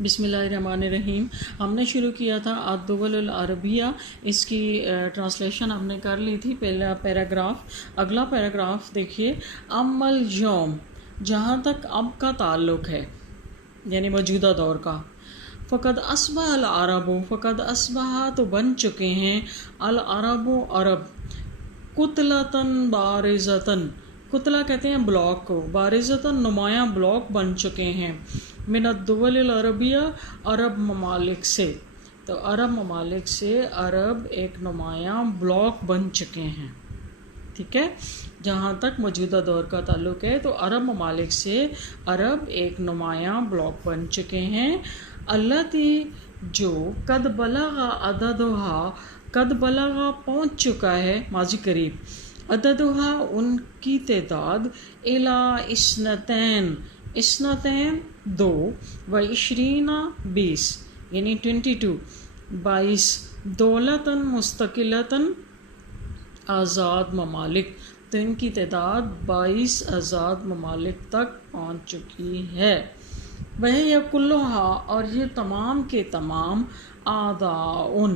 بسم اللہ الرحمن الرحیم. ہم نے شروع کیا تھا الدول العربیہ، اس کی ٹرانسلیشن ہم نے کر لی تھی. پہلا پیراگراف، اگلا پیراگراف دیکھیے. اما اليوم، جہاں تک اب کا تعلق ہے یعنی موجودہ دور کا. فقد اصبح العرب، فقد اصبح تو بن چکے ہیں، العرب عرب، کتلتاً بارزتاً، کتلہ کہتے ہیں بلاک کو، بارزتاً نمایاں بلاک بن چکے ہیں، من الدول العربیہ عرب ممالک سے. تو عرب ممالک سے عرب ایک نمایاں بلاک بن چکے ہیں. ٹھیک ہے، جہاں تک موجودہ دور کا تعلق ہے تو عرب ممالک سے عرب ایک نمایاں بلاک بن چکے ہیں. التی، جو قد بلغ عددھا، قد بلغ پہنچ چکا ہے، ماضی قریب، عددھا ان کی تعداد، الی اثنتین، اثنتین دو، و عشرین 20 یعنی 22، 22، دولتاً مستقلتاً آزاد ممالک، تو ان کی تعداد 22 آزاد ممالک تک پہنچ چکی ہے. وہی کلھا، اور یہ تمام کے تمام، اعضاء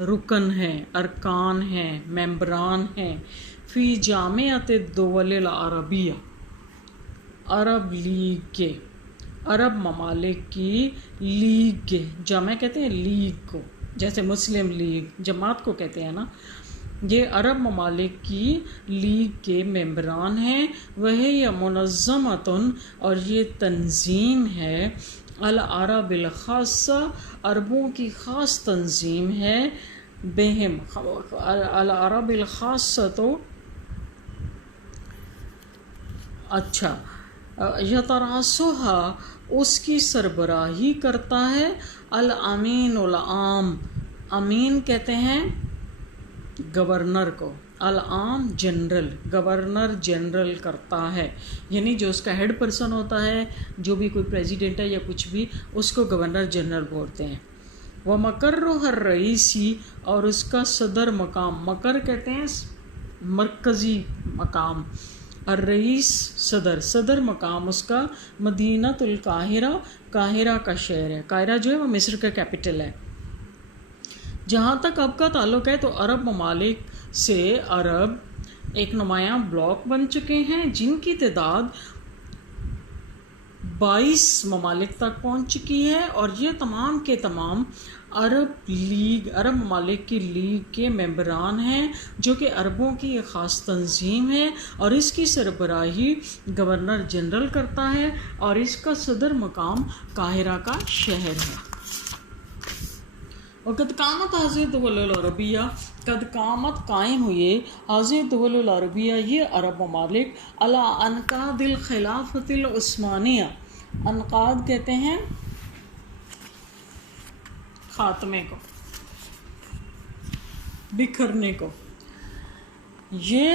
رکن ہیں، ارکان ہیں، ممبران ہیں، فی جامعۃ الدول العربیہ، عرب لیگ کے، عرب ممالک کی لیگ کے. جامع کہتے ہیں لیگ کو، جیسے مسلم لیگ جماعت کو کہتے ہیں نا. یہ عرب ممالک کی لیگ کے ممبران ہیں. وہی منظمۃ، اور یہ تنظیم ہے، العرب الخاصہ، عربوں کی خاص تنظیم ہے، بہم، العرب الخاصہ تو اچھا، یتراسوہا، اس کی سربراہی کرتا ہے، الامین العام، امین کہتے ہیں گورنر کو، العام جنرل، گورنر جنرل کرتا ہے، یعنی جو اس کا ہیڈ پرسن ہوتا ہے، جو بھی کوئی پریزیڈنٹ ہے یا کچھ بھی، اس کو گورنر جنرل بولتے ہیں. ومقرہ الرئیسی، اور اس کا صدر مقام، مقر کہتے ہیں مرکزی مقام، الرئیس صدر، صدر مقام اس کا، مدینۃ القاہرہ، قاہرہ کا شہر ہے. قاہرہ جو ہے وہ مصر کا کیپٹل ہے. جہاں تک اب کا تعلق ہے تو عرب ممالک سے عرب ایک نمایاں بلاک بن چکے ہیں، جن کی تعداد 22 ممالک تک پہنچ چکی ہے، اور یہ تمام کے تمام عرب لیگ، عرب ممالک کی لیگ کے ممبران ہیں، جو کہ عربوں کی ایک خاص تنظیم ہے، اور اس کی سربراہی گورنر جنرل کرتا ہے، اور اس کا صدر مقام قاہرہ کا شہر ہے. وقد قامت هذه الدول العربیہ، قد قامت قائم ہوئے، هذه الدول العربیہ یہ عرب ممالک، علی انقاض الخلافۃ العثمانیہ، انقاض کہتے ہیں خاتمے کو، بکھرنے کو. یہ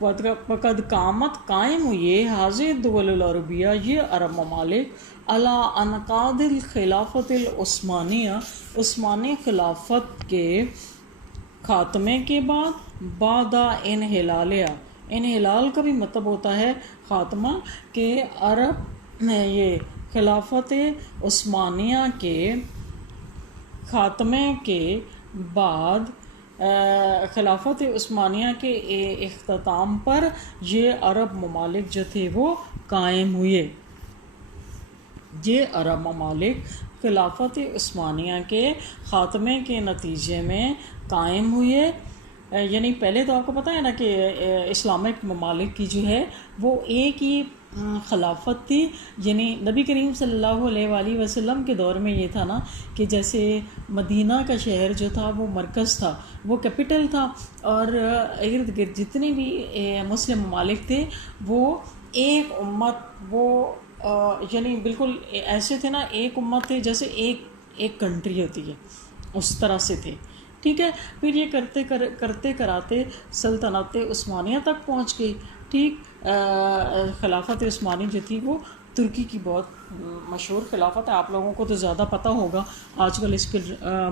وقد قامت قائم ہوئے، هذه الدول العربیہ یہ عرب ممالک، علی انقاض الخلافۃ العثمانیہ، عثمانی خلافت کے خاتمے کے بعد، بعد انحلالها، انحلال کا بھی مطلب ہوتا ہے خاتمہ، کہ عرب نے یہ خلافت عثمانیہ کے خاتمے کے بعد، خلافت عثمانیہ کے اختتام پر یہ عرب ممالک جو تھے وہ قائم ہوئے. یہ عرب ممالک خلافت عثمانیہ کے خاتمے کے نتیجے میں قائم ہوئے. یعنی پہلے تو آپ کو پتہ ہے نا کہ اسلامک ممالک کی جو ہے وہ ایک ہی خلافت تھی. یعنی نبی کریم صلی اللہ علیہ وآلہ وسلم کے دور میں یہ تھا نا کہ جیسے مدینہ کا شہر جو تھا وہ مرکز تھا، وہ کیپٹل تھا، اور ارد گرد جتنے بھی مسلم ممالک تھے وہ ایک امت، وہ یعنی بالکل ایسے تھے نا، ایک امت تھے جیسے ایک کنٹری ہوتی ہے، اس طرح سے تھے. ٹھیک ہے، پھر یہ کرتے کراتے سلطنت عثمانیہ تک پہنچ گئی. ٹھیک، خلافت عثمانی جو تھی وہ ترکی کی بہت مشہور خلافت ہے. آپ لوگوں کو تو زیادہ پتہ ہوگا، آج کل اس کے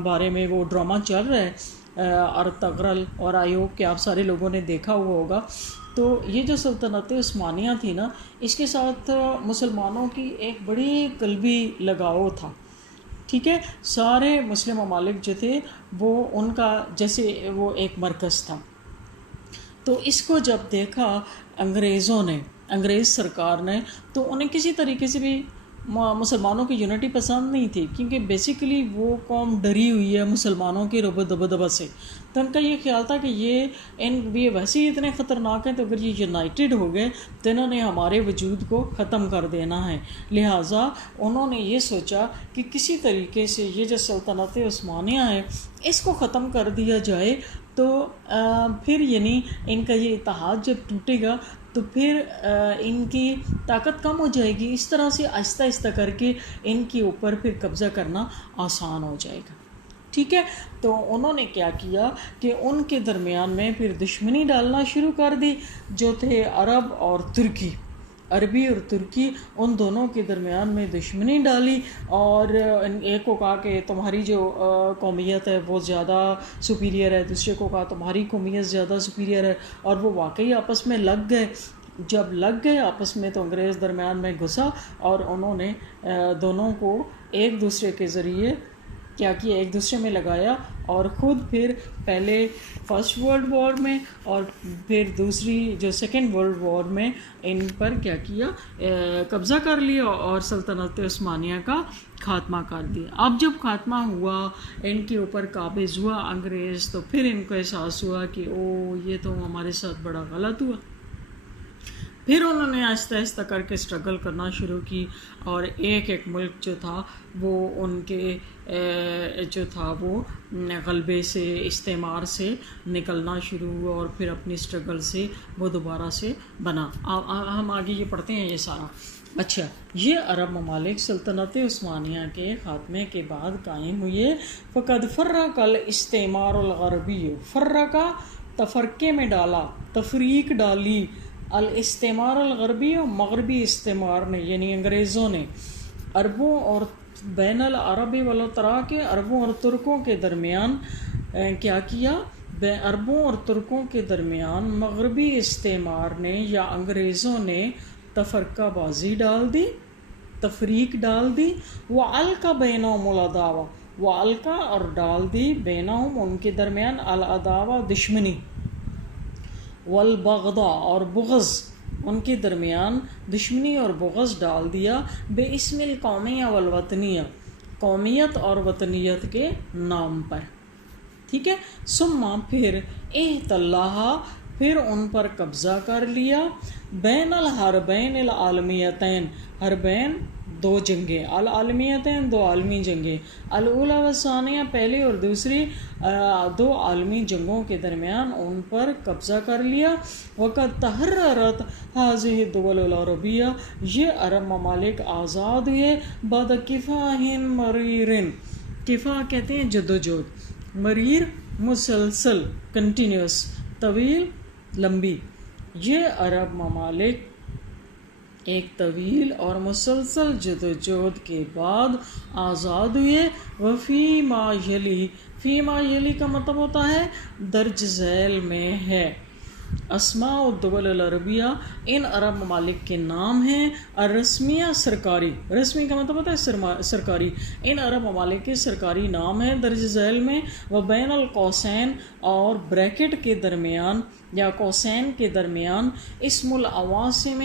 بارے میں وہ ڈرامہ چل رہا ہے ارطغرل اور ایوب کے آپ سارے لوگوں نے دیکھا ہوا ہوگا. تو یہ جو سلطنت عثمانیہ تھی نا، اس کے ساتھ مسلمانوں کی ایک بڑی قلبی لگاؤ تھا. ٹھیک ہے، سارے مسلم ممالک جو تھے وہ ان کا جیسے وہ ایک مرکز تھا. تو اس کو جب دیکھا انگریزوں نے، انگریز سرکار نے، تو انہیں کسی طریقے سے بھی مسلمانوں کی یونٹی پسند نہیں تھی، کیونکہ بیسیکلی وہ قوم ڈری ہوئی ہے مسلمانوں کے رب دبدبہ سے. تو ان کا یہ خیال تھا کہ یہ ویسے ہی اتنے خطرناک ہیں، تو اگر یہ یونائٹڈ ہو گئے تو انہوں نے ہمارے وجود کو ختم کر دینا ہے. لہٰذا انہوں نے یہ سوچا کہ کسی طریقے سے یہ جو سلطنت عثمانیہ ہے اس کو ختم کر دیا جائے. تو پھر یعنی ان کا یہ اتحاد جب ٹوٹے گا تو پھر ان کی طاقت کم ہو جائے گی. اس طرح سے آہستہ آہستہ کر کے ان کے اوپر پھر قبضہ کرنا آسان ہو جائے گا. ٹھیک ہے، تو انہوں نے کیا کیا کہ ان کے درمیان میں پھر دشمنی ڈالنا شروع کر دی، جو تھے عرب اور ترکی، عربی اور ترکی، ان دونوں کے درمیان میں دشمنی ڈالی. اور ایک کو کہا کہ تمہاری جو قومیت ہے وہ زیادہ سپیریئر ہے، دوسرے کو کہا تمہاری قومیت زیادہ سپیریئر ہے، اور وہ واقعی آپس میں لگ گئے. جب لگ گئے آپس میں تو انگریز درمیان میں گھسا اور انہوں نے دونوں کو ایک دوسرے کے ذریعے کیا کیا، ایک دوسرے میں لگایا، اور خود پھر پہلے فرسٹ ورلڈ وار میں اور پھر دوسری جو سیکنڈ ورلڈ وار میں ان پر کیا کیا، قبضہ کر لیا اور سلطنت عثمانیہ کا خاتمہ کر دیا. اب جب خاتمہ ہوا، ان کے اوپر قابض ہوا انگریز، تو پھر ان کو احساس ہوا کہ یہ تو ہمارے ساتھ بڑا غلط ہوا. پھر انہوں نے آہستہ آہستہ کر کے اسٹرگل کرنا شروع کی، اور ایک ایک ملک جو تھا وہ ان کے جو تھا وہ غلبے سے، استعمار سے نکلنا شروع ہوا، اور پھر اپنی اسٹرگل سے وہ دوبارہ سے بنا. ہم آگے یہ پڑھتے ہیں یہ سارا. اچھا، یہ عرب ممالک سلطنت عثمانیہ کے خاتمے کے بعد قائم ہوئے. فقد فرق الاستعمار الغربی، فرقہ تفرقے میں ڈالا، تفریق ڈالی، الاستعمار الغربی، مغربی استعمار نے یعنی انگریزوں نے، عربوں اور بین العرب والترا کے، عربوں اور ترکوں کے درمیان کیا کیا، عربوں اور ترکوں کے درمیان مغربی استعمار نے یا انگریزوں نے تفرقہ بازی ڈال دی، تفریق ڈال دی. وَأَلْقَى بَيْنَهُمُ الْعَدَاوَةَ، وَأَلْقَى اور ڈال دی، بینہم ان کے درمیان، العداوہ دشمنی، والبغضاء اور بغض، ان کے درمیان دشمنی اور بغض ڈال دیا، بے اسم القومیہ والوطنیہ، قومیت اور وطنیت کے نام پر. ٹھیک ہے، ثم پھر احتلھا، پھر ان پر قبضہ کر لیا، بین الحربین العالمیتین، حربین دو جنگیں، العالمیتین دو عالمی جنگیں، الاولی والثانیہ پہلی اور دوسری دو عالمی جنگوں کے درمیان ان پر قبضہ کر لیا. وقد تحررت هذه الدول العربیہ، یہ عرب ممالک آزاد ہوئے، بعد کفاح مریر، کفاح کہتے ہیں جدوجہد، مریر مسلسل، کنٹینیوس، طویل لمبی. یہ عرب ممالک ایک طویل اور مسلسل جدوجہد کے بعد آزاد ہوئے. وفی ما یلی، فی ما یلی کا مطلب ہوتا ہے درج ذیل میں ہے. اسماء الدول العربیہ، ان عرب ممالک کے نام ہیں، الرسمیہ سرکاری، رسمی کا مطلب ہوتا ہے سرکاری، ان عرب ممالک کے سرکاری نام ہیں درج ذیل میں. و بین القوسین، اور بریکٹ کے درمیان یا قوسین کے درمیان، اسم العواصم،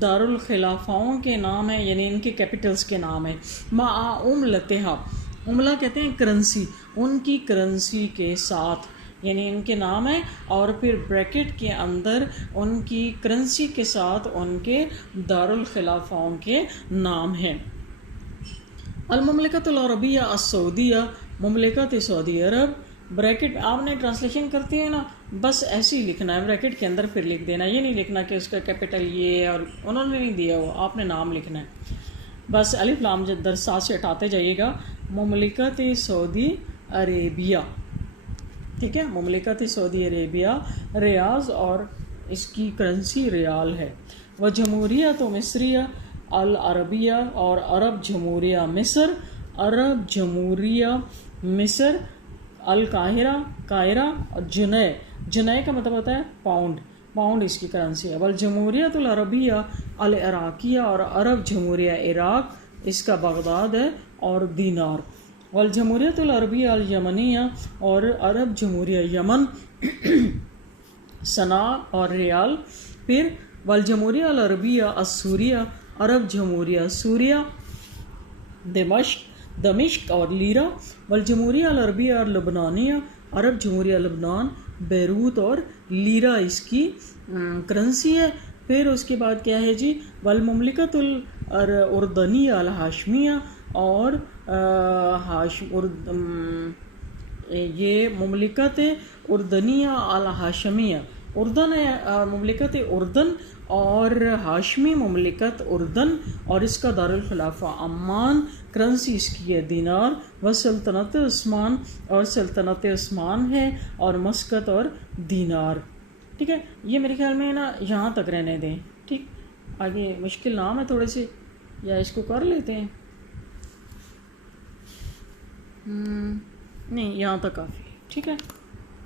دارالخلافاؤں کے نام ہیں، یعنی ان کے کیپٹلز کے نام ہیں. مع عملتہا، عملہ کہتے ہیں کرنسی، ان کی کرنسی کے ساتھ، یعنی ان کے نام ہیں، اور پھر بریکٹ کے اندر ان کی کرنسی کے ساتھ ان کے دارالخلافاؤں کے نام ہیں. المملکۃ العربیہ السعودیہ، مملکت سعودی عرب، بریکٹ آپ نے ٹرانسلیشن کرتے ہیں نا، بس ایسے ہی لکھنا ہے، بریکٹ کے اندر پھر لکھ دینا، یہ نہیں لکھنا کہ اس کا کیپٹل یہ اور انہوں نے نہیں دیا ہوا، آپ نے نام لکھنا ہے بس. الف لام درسات سے ہٹاتے جائیے گا. مملکت سعودی عربیہ، ٹھیک ہے، مملکت سعودی عربیہ، ریاض اور اس کی کرنسی ریال ہے. و جمہوریت مصریہ العربیہ، اور عرب جمہوریہ مصر، عرب جمہوریہ مصر القاہرہ قاہرہ اور جنے، جنے کا مطلب ہوتا ہے پاؤنڈ، پاؤنڈ اس کی کرنسی ہے. والجمہوریۃ العربیہ العراقیہ، اور عرب جمہوریہ عراق اس کا بغداد ہے اور دینار. والجمہوریۃ العربیہ الیمنیہ، اور عرب جمہوریہ یمن صنعاء اور ریال. پھر والجمہوریہ العربیہ السوریہ، عرب جمہوریہ سوریہ دمشق اور لیرا. والجمہوریہ العربیہ اللبنانیہ، عرب جمہوریہ لبنان بیروت اور لیرا اس کی کرنسی ہے. پھر اس کے بعد کیا ہے جی، والمملکت الاردنیہ الہاشمیہ، اور یہ مملکت اردنیہ الہاشمیہ، اردن ہے مملکت اردن، اور ہاشمی مملکت اردن، اور اس کا دارالخلافہ عمان. کرنسی اس کی ہے دینار. و سلطنت عثمان، اور سلطنت عثمان ہے، اور مسقط اور دینار. ٹھیک ہے، یہ میرے خیال میں نا یہاں تک رہنے دیں. ٹھیک، آگے مشکل نام ہے تھوڑے سے، یا اس کو کر لیتے ہیں؟ نہیں، یہاں تک کافی. ٹھیک ہے.